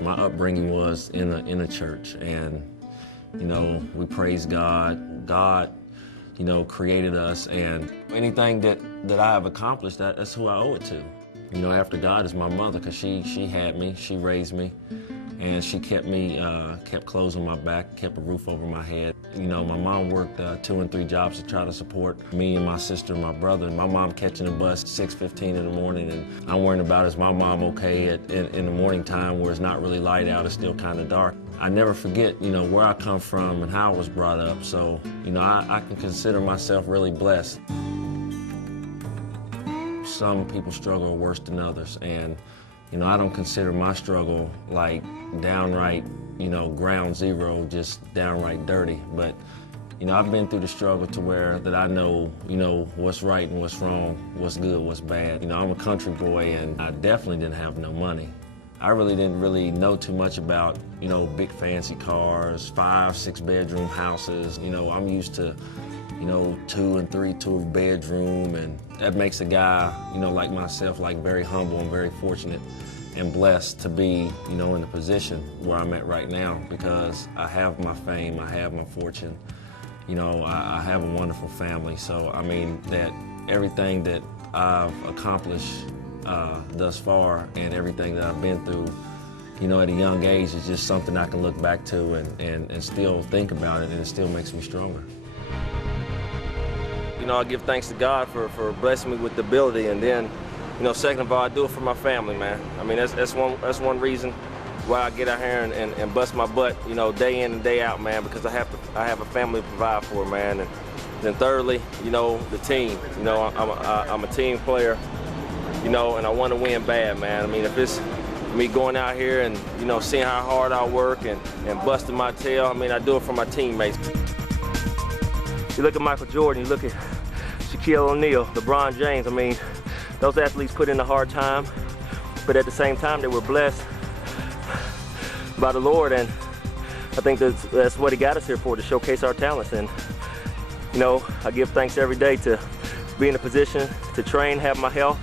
My upbringing was in a church, and we praise God. God, created us, and anything that I have accomplished, that's who I owe it to. After God is my mother, because she had me, she raised me, and she kept clothes on my back, kept a roof over my head. My mom worked 2 and 3 jobs to try to support me and my sister and my brother. My mom catching a bus 6:15 in the morning, and I'm worrying about, is my mom okay in the morning time where it's not really light out, it's still kind of dark. I never forget, where I come from and how I was brought up. So, I can consider myself really blessed. Some people struggle worse than others, and I don't consider my struggle like downright, ground zero, just downright dirty. But, I've been through the struggle to where that I know, what's right and what's wrong, what's good, what's bad. I'm a country boy, and I definitely didn't have no money. I really didn't know too much about, big fancy cars, 5, 6 bedroom houses. I'm used to, 2 and 3 bedroom, and that makes a guy, like myself, like very humble and very fortunate and blessed to be, in the position where I'm at right now, because I have my fame, I have my fortune, I have a wonderful family. So, I mean, that everything that I've accomplished thus far and everything that I've been through, at a young age is just something I can look back to and still think about it, and it still makes me stronger. I give thanks to God for blessing me with the ability, and then, second of all, I do it for my family, man. I mean, that's one reason why I get out here and bust my butt, day in and day out, man, because I have a family to provide for, man. And then thirdly, the team. I'm a team player, and I want to win bad, man. I mean, if it's me going out here and, seeing how hard I work and busting my tail, I mean, I do it for my teammates. You look at Michael Jordan, you look at Shaquille O'Neal, LeBron James, I mean, those athletes put in a hard time, but at the same time, they were blessed by the Lord, and I think that's what He got us here for, to showcase our talents. And, I give thanks every day to be in a position to train, have my health,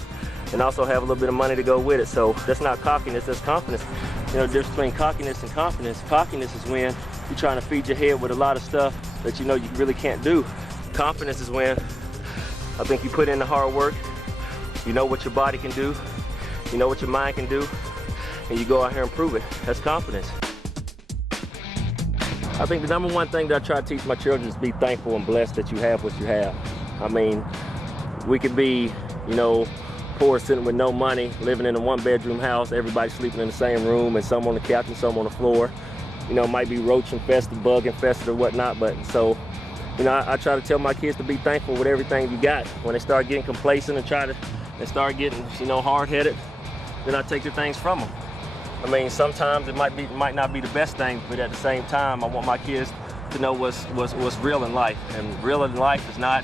and also have a little bit of money to go with it. So that's not cockiness, that's confidence. The difference between cockiness and confidence. Cockiness is when you're trying to feed your head with a lot of stuff that you really can't do. Confidence is when I think you put in the hard work, you know what your body can do, you know what your mind can do, and you go out here and prove it. That's confidence. I think the number one thing that I try to teach my children is be thankful and blessed that you have what you have. I mean, we could be, poor, sitting with no money, living in a 1-bedroom house, everybody sleeping in the same room, and some on the couch and some on the floor. It might be roach infested, bug infested or whatnot, but so, I try to tell my kids to be thankful with everything you got. When they start getting complacent and start getting, hard-headed, then I take the things from them. I mean, sometimes it might not be the best thing, but at the same time, I want my kids to know what's real in life. And real in life is not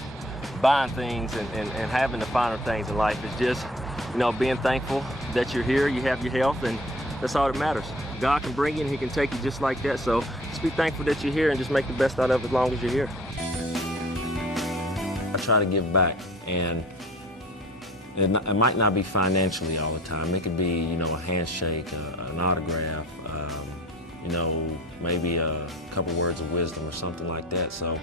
buying things and having the finer things in life. It's just, being thankful that you're here, you have your health, and that's all that matters. God can bring you and He can take you just like that. So just be thankful that you're here and just make the best out of it as long as you're here. I try to give back, and it might not be financially all the time. It could be, a handshake, an autograph, maybe a couple words of wisdom or something like that. So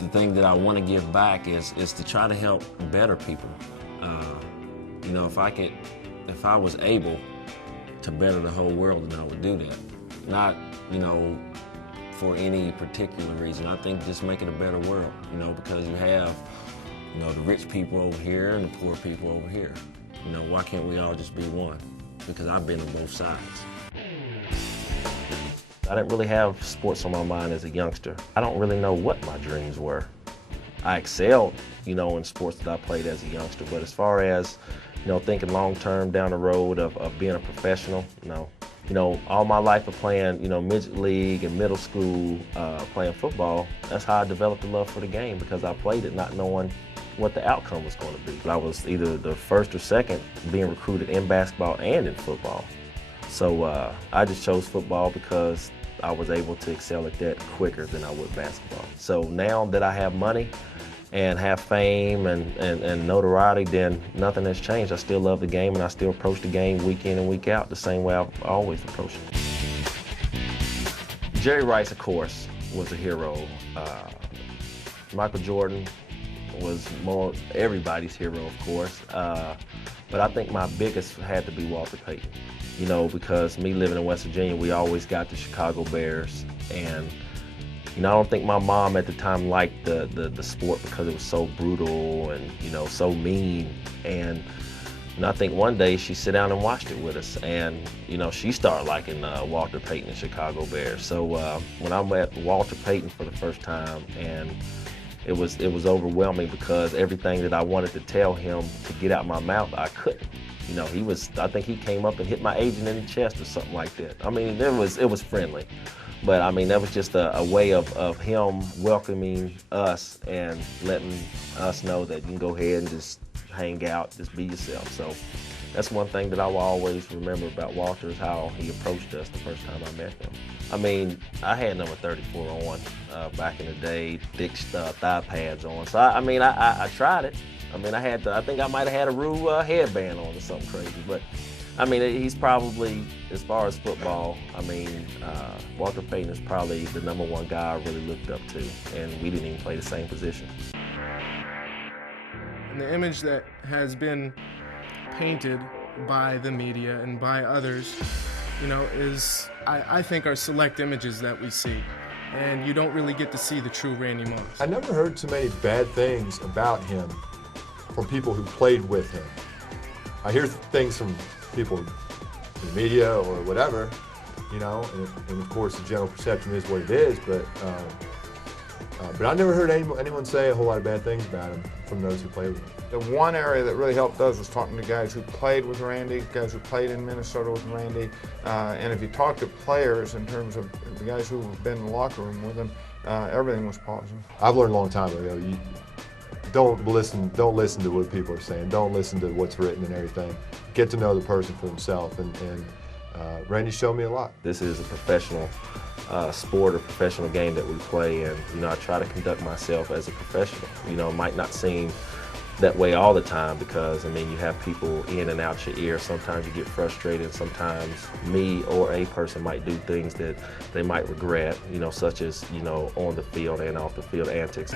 the thing that I want to give back is to try to help better people. If I was able to better the whole world, then I would do that. Not, for any particular reason. I think just make it a better world, because you have, the rich people over here and the poor people over here. Why can't we all just be one? Because I've been on both sides. I didn't really have sports on my mind as a youngster. I don't really know what my dreams were. I excelled, in sports that I played as a youngster, but as far as, thinking long-term down the road of being a professional, no. All my life of playing, midget league and middle school, playing football, that's how I developed a love for the game, because I played it not knowing what the outcome was going to be. I was either the first or second being recruited in basketball and in football. So I just chose football because I was able to excel at that quicker than I would basketball. So now that I have money and have fame and notoriety, then nothing has changed. I still love the game, and I still approach the game week in and week out the same way I've always approached it. Jerry Rice, of course, was a hero. Michael Jordan was more everybody's hero, of course. But I think my biggest had to be Walter Payton. You know, because me living in West Virginia, we always got the Chicago Bears, and you know, I don't think my mom at the time liked the sport because it was so brutal and, you know, so mean. And I think one day she sat down and watched it with us, and you know, she started liking Walter Payton and Chicago Bears. So when I met Walter Payton for the first time, and it was overwhelming because everything that I wanted to tell him to get out my mouth, I couldn't. You know, I think he came up and hit my agent in the chest or something like that. I mean, it was friendly. But I mean, that was just a way of him welcoming us and letting us know that you can go ahead and just hang out, just be yourself. So that's one thing that I will always remember about Walter, is how he approached us the first time I met him. I mean, I had number 34 on back in the day, thick thigh pads on. So I mean, I tried it. I mean, I think I might have had a Rue headband on or something crazy. But I mean, he's probably, as far as football, I mean, Walter Payton is probably the #1 guy I really looked up to, and we didn't even play the same position. And the image that has been painted by the media and by others, you know, is, I think, are select images that we see. And you don't really get to see the true Randy Moss. I never heard too many bad things about him from people who played with him. I hear things from people in the media or whatever, you know, and of course the general perception is what it is, but I never heard anyone say a whole lot of bad things about him from those who played with him. The one area that really helped us was talking to guys who played with Randy, guys who played in Minnesota with Randy, and if you talk to players in terms of the guys who have been in the locker room with him, everything was positive. I've learned a long time ago, don't listen to what people are saying. Don't listen to what's written and everything. Get to know the person for himself, and Randy showed me a lot. This is a professional sport or professional game that we play, and you know, I try to conduct myself as a professional. You know, it might not seem that way all the time because, I mean, you have people in and out your ear. Sometimes you get frustrated. Sometimes me or a person might do things that they might regret, you know, such as, you know, on the field and off the field antics.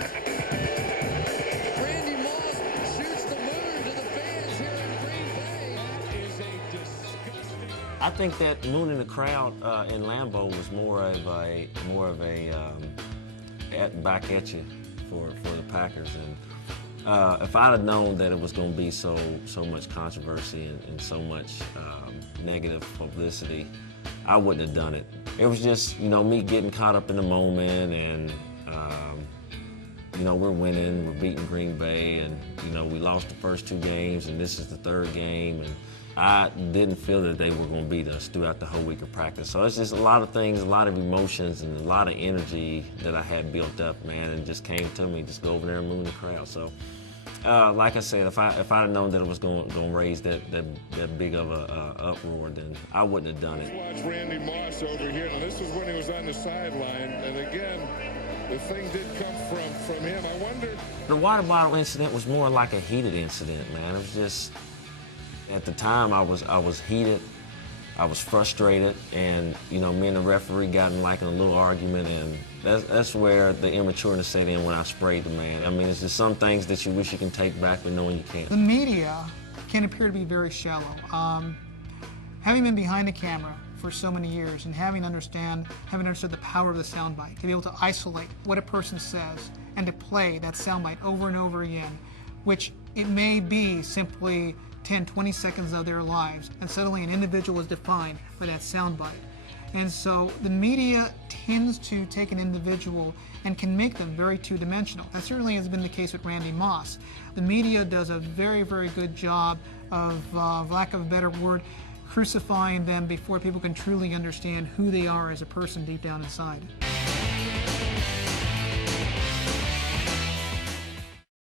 I think that mooning the crowd in Lambeau was more of a back at you for the Packers, and if I'd have known that it was going to be so much controversy and so much negative publicity, I wouldn't have done it. It was just, you know, me getting caught up in the moment, and you know, we're winning, we're beating Green Bay, and you know, we lost the first 2 games, and this is the 3rd game, and I didn't feel that they were going to beat us throughout the whole week of practice. So it's just a lot of things, a lot of emotions, and a lot of energy that I had built up, man, and just came to me, just go over there and move the crowd. So, like I said, if I'd have known that it was going to raise that big of a uproar, then I wouldn't have done it. Watch Randy Moss over here, and this is when he was on the sideline, and again, the thing did come from him. I wonder. The water bottle incident was more like a heated incident, man. It was just, at the time, I was heated, I was frustrated, and you know, me and the referee got in like a little argument, and that's where the immaturity set in when I sprayed the man. I mean, it's just some things that you wish you can take back, but knowing you can't. The media can appear to be very shallow. Having been behind the camera for so many years and having understood the power of the soundbite, to be able to isolate what a person says and to play that soundbite over and over again, which it may be simply 10, 20 seconds of their lives, and suddenly an individual is defined by that soundbite. And so the media tends to take an individual and can make them very two-dimensional. That certainly has been the case with Randy Moss. The media does a very, very good job of, lack of a better word, crucifying them before people can truly understand who they are as a person deep down inside.